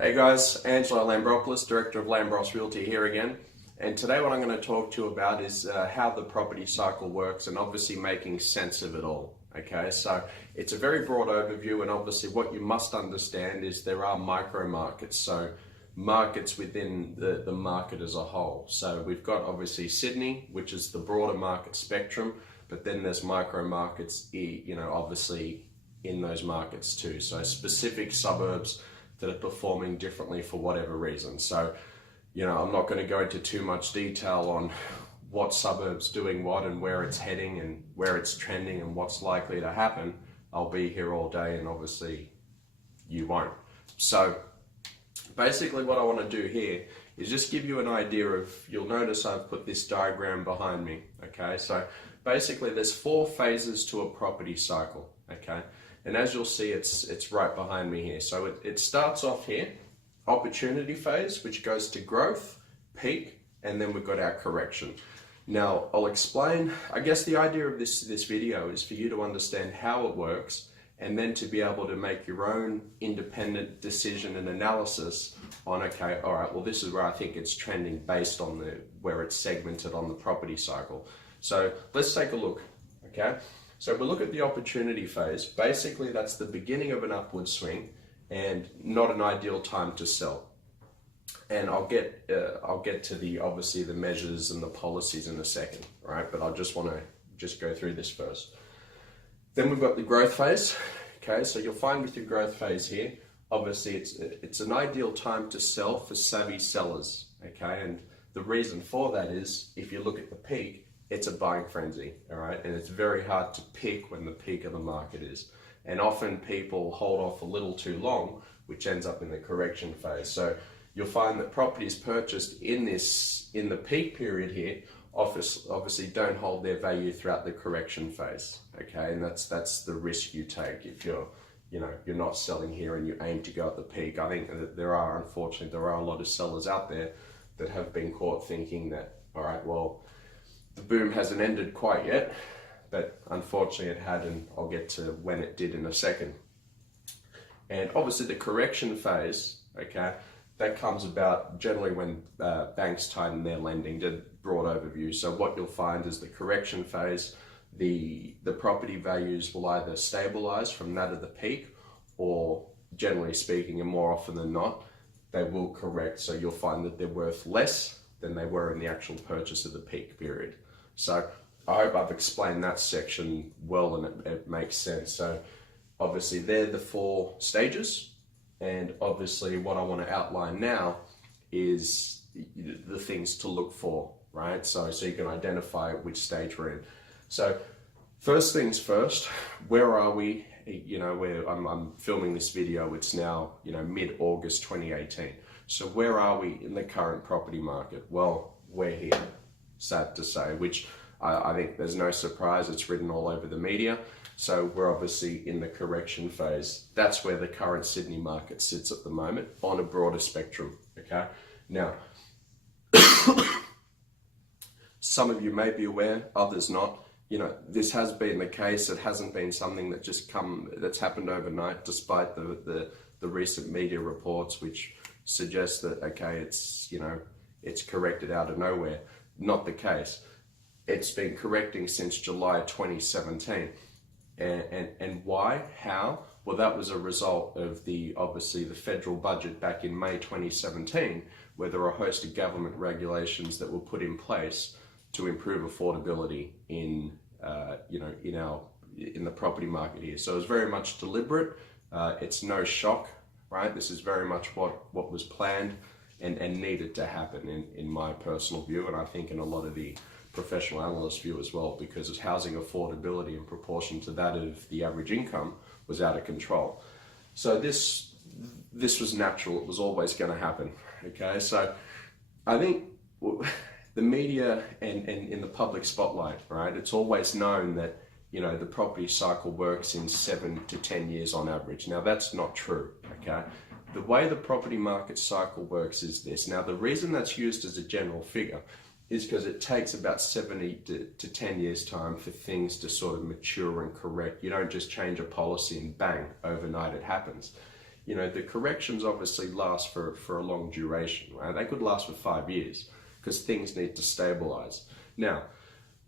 Hey guys, Angelo Lambropoulos, Director of Lambros Realty here again. And today what I'm going to talk to you about is how the property cycle works and obviously making sense of it all. Okay, so it's a very broad overview, and obviously what you must understand is there are micro markets, so markets within the market as a whole. So we've got obviously Sydney, which is the broader market spectrum, but then there's micro markets, obviously in those markets too. So specific suburbs that are performing differently for whatever reason. So, I'm not going to go into too much detail on what suburb's doing what and where it's heading and where it's trending and what's likely to happen. I'll be here all day, and obviously you won't. So basically what I want to do here is just give you an idea of, you'll notice I've put this diagram behind me. Okay, so basically there's 4 phases to a property cycle. Okay, and as you'll see, it's right behind me here. So it starts off here, opportunity phase, which goes to growth, peak, and then we've got our correction. Now I'll explain, I guess the idea of this video is for you to understand how it works, and then to be able to make your own independent decision and analysis on, okay, all right, well this is where I think it's trending based on where it's segmented on the property cycle. So let's take a look, okay? So if we look at the opportunity phase, basically that's the beginning of an upward swing and not an ideal time to sell. And I'll get to obviously the measures and the policies in a second, right? But I just want to go through this first. Then we've got the growth phase. Okay, so you'll find with your growth phase here, obviously it's an ideal time to sell for savvy sellers. Okay, and the reason for that is, if you look at the peak, it's a buying frenzy, all right? And it's very hard to pick when the peak of the market is. And often people hold off a little too long, which ends up in the correction phase. So you'll find that properties purchased in the peak period here, obviously don't hold their value throughout the correction phase, okay? And that's the risk you take if you're not selling here and you aim to go at the peak. I think that unfortunately, there are a lot of sellers out there that have been caught thinking that, all right, well, the boom hasn't ended quite yet, but unfortunately it had, and I'll get to when it did in a second. And obviously the correction phase, okay, that comes about generally when banks tighten their lending, to broad overview. So what you'll find is the correction phase, the property values will either stabilize from that of the peak, or generally speaking, and more often than not, they will correct. So you'll find that they're worth less than they were in the actual purchase of the peak period. So I hope I've explained that section well and it makes sense. So obviously they're the 4 stages, and obviously what I want to outline now is the things to look for, right? So you can identify which stage we're in. So first things first, where are we? Where I'm filming this video, it's now mid-August 2018. So where are we in the current property market? Well, we're here, sad to say, which I think there's no surprise, it's written all over the media. So we're obviously in the correction phase. That's where the current Sydney market sits at the moment on a broader spectrum, okay? Now, some of you may be aware, others not. This has been the case. It hasn't been something that's happened overnight, despite the recent media reports, which suggest that, okay, it's corrected out of nowhere. Not the case. It's been correcting since July 2017. And why? How? Well, that was a result of obviously the federal budget back in May 2017, where there were a host of government regulations that were put in place to improve affordability in the property market here. So it was very much deliberate. It's no shock, right? This is very much what was planned and needed to happen in my personal view, and I think in a lot of the professional analyst view as well, because housing affordability in proportion to that of the average income was out of control. So this was natural. It was always going to happen. Okay, so I think the media and in the public spotlight, right, it's always known that the property cycle works in 7 to 10 years on average. Now that's not true. Okay, the way the property market cycle works is this. Now the reason that's used as a general figure is because it takes about 70 to 10 years time for things to sort of mature and correct. You don't just change a policy and bang, overnight it happens. you know, the corrections obviously last for a long duration, right? They could last for 5 years because things need to stabilize. Now,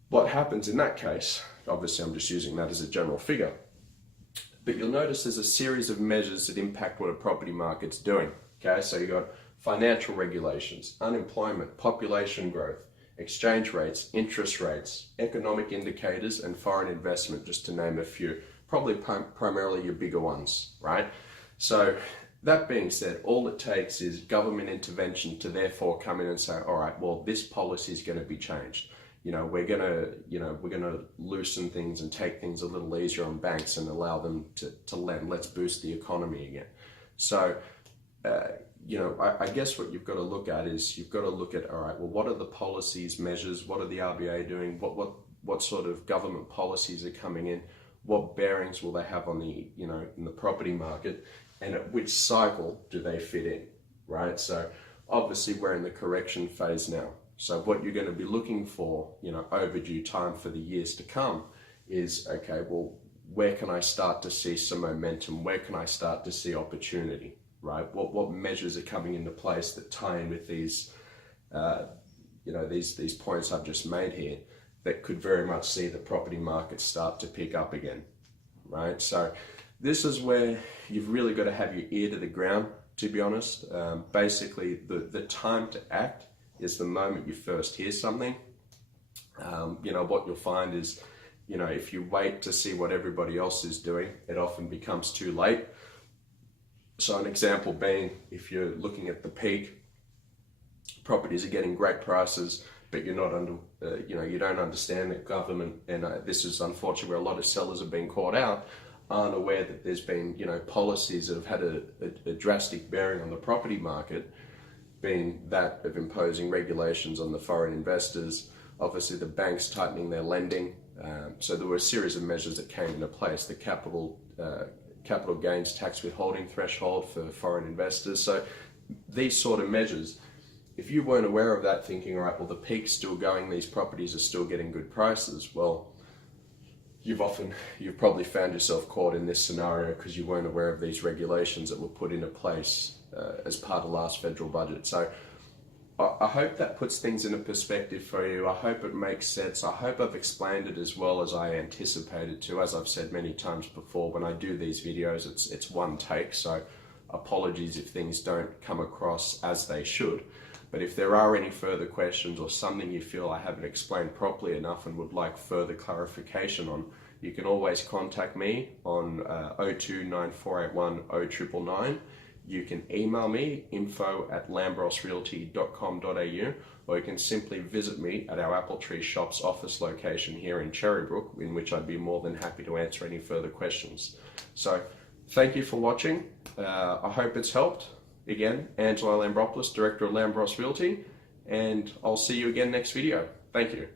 what happens in that case, obviously I'm just using that as a general figure, but you'll notice there's a series of measures that impact what a property market's doing. Okay, so you've got financial regulations, unemployment, population growth, exchange rates, interest rates, economic indicators, and foreign investment, just to name a few. Probably primarily your bigger ones, right? So that being said, all it takes is government intervention to therefore come in and say, all right, well, this policy is going to be changed. You know, we're going to loosen things and take things a little easier on banks and allow them to lend. Let's boost the economy again. So, you know, I guess what you've got to look at is you've got to look at, all right, well, what are the policies, measures? What are the RBA doing? What sort of government policies are coming in? What bearings will they have on the, you know, in the property market? And at which cycle do they fit in, right? So obviously we're in the correction phase now. So what you're going to be looking for, you know, overdue time for the years to come is, okay, well, where can I start to see some momentum? Where can I start to see opportunity, right? What measures are coming into place that tie in with these, you know, these points I've just made here that could very much see the property market start to pick up again, right? So this is where you've really got to have your ear to the ground, to be honest. Basically, the time to act is the moment you first hear something. You know, what you'll find is, you know, if you wait to see what everybody else is doing, it often becomes too late. So an example being, if you're looking at the peak, properties are getting great prices, but you're not under, you know, you don't understand that government, and this is unfortunately where a lot of sellers have been caught out, aren't aware that there's been, you know, policies that have had a drastic bearing on the property market, being that of imposing regulations on the foreign investors, obviously the banks tightening their lending. So there were a series of measures that came into place, the capital gains tax withholding threshold for foreign investors. So these sort of measures, if you weren't aware of that, thinking, all right, well, the peak's still going, these properties are still getting good prices, well, you've probably found yourself caught in this scenario because you weren't aware of these regulations that were put into place as part of last federal budget. So I hope that puts things into perspective for you. I hope it makes sense. I hope I've explained it as well as I anticipated to. As I've said many times before, when I do these videos, it's one take, so apologies if things don't come across as they should. But if there are any further questions or something you feel I haven't explained properly enough and would like further clarification on, you can always contact me on 029481 0999. You can email me, info@lambrosrealty.com.au, or you can simply visit me at our Apple Tree Shops office location here in Cherrybrook, in which I'd be more than happy to answer any further questions. So thank you for watching. I hope it's helped. Again, Angelo Lambropoulos, Director of Lambros Realty, and I'll see you again next video. Thank you.